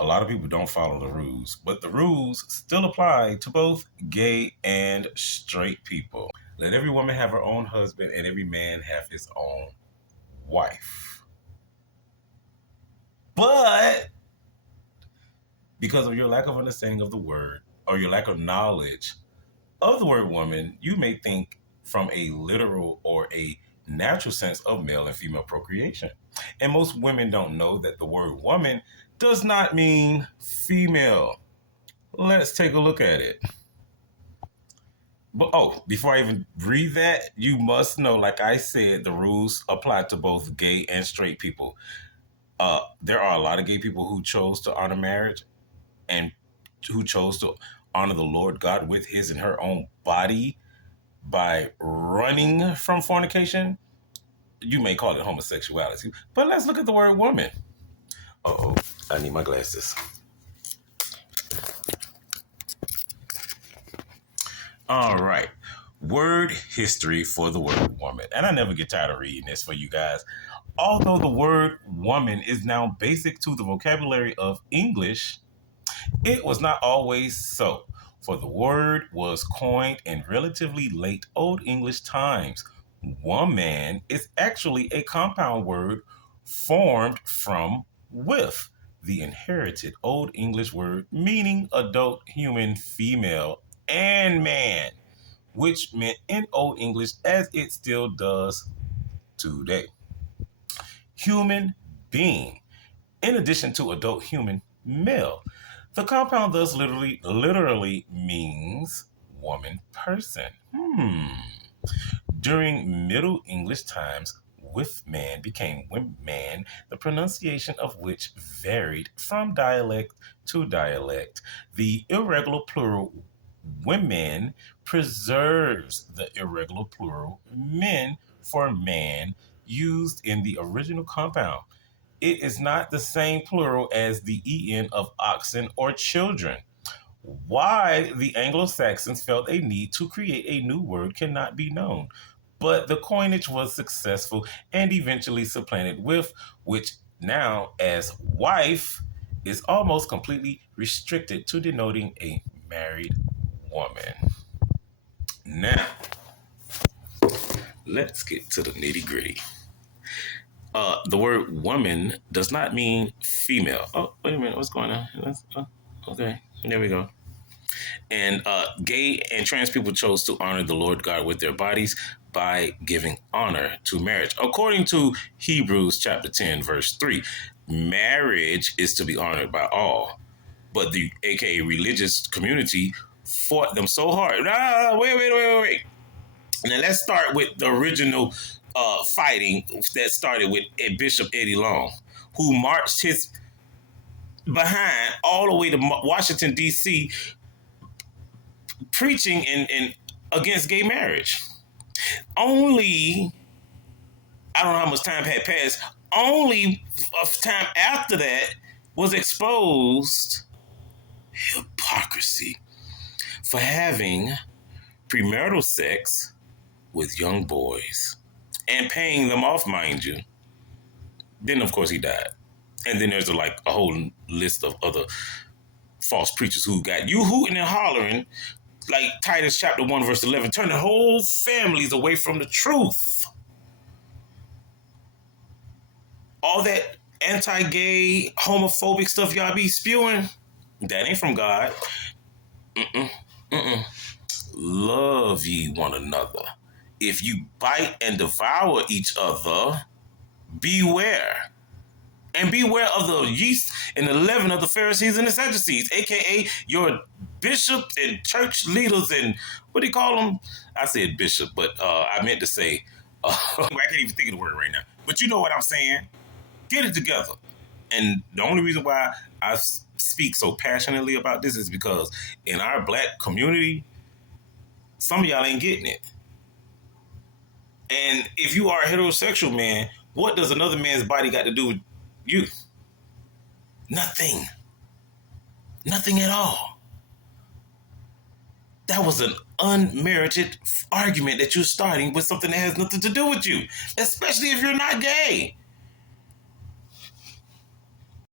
a lot of people don't follow the rules, but the rules still apply to both gay and straight people. Let every woman have her own husband and every man have his own wife. But because of your lack of understanding of the word or your lack of knowledge of the word woman, you may think from a literal or a natural sense of male and female procreation. And most women don't know that the word woman does not mean female. Let's take a look at it. But before I even read that, you must know, like I said, the rules apply to both gay and straight people. There are a lot of gay people who chose to honor marriage and who chose to honor the Lord God with his and her own body by running from fornication. You may call it homosexuality, but let's look at the word woman. I need my glasses. All right. Word history for the word woman. And I never get tired of reading this for you guys. Although the word woman is now basic to the vocabulary of English, it was not always so, for the word was coined in relatively late Old English times. Woman is actually a compound word formed from with, the inherited Old English word meaning adult human female and man, which meant in Old English as it still does today. Human being, in addition to adult human male. The compound thus literally means woman person. During Middle English times, with man became man, the pronunciation of which varied from dialect to dialect. The irregular plural women preserves the irregular plural men for man used in the original compound. It is not the same plural as the en of oxen or children. Why the Anglo-Saxons felt a need to create a new word cannot be known, but the coinage was successful and eventually supplanted with, which now as wife is almost completely restricted to denoting a married woman. Now, let's get to the nitty-gritty. The word woman does not mean female. Oh, wait a minute. What's going on? Okay, there we go. And gay and trans people chose to honor the Lord God with their bodies by giving honor to marriage. According to Hebrews chapter 10, verse 3, marriage is to be honored by all. But the aka religious community fought them so hard. Wait. Now let's start with the original fighting that started with Bishop Eddie Long, who marched his behind all the way to Washington, D.C., preaching in against gay marriage. Only, I don't know how much time had passed, only time after that was exposed hypocrisy for having premarital sex with young boys and paying them off, mind you. Then, of course, he died. And then there's a whole list of other false preachers who got you hooting and hollering, like Titus chapter 1, verse 11, turning whole families away from the truth. All that anti-gay, homophobic stuff y'all be spewing, that ain't from God. Love ye one another. If you bite and devour each other, beware. And beware of the yeast and the leaven of the Pharisees and the Sadducees, a.k.a. your bishops and church leaders and, what do you call them? I said bishop, but I meant to say, I can't even think of the word right now. But you know what I'm saying. Get it together. And the only reason why I speak so passionately about this is because in our black community, some of y'all ain't getting it. And if you are a heterosexual man, what does another man's body got to do with you? Nothing. Nothing at all. That was an unmerited argument that you're starting with something that has nothing to do with you, especially if you're not gay.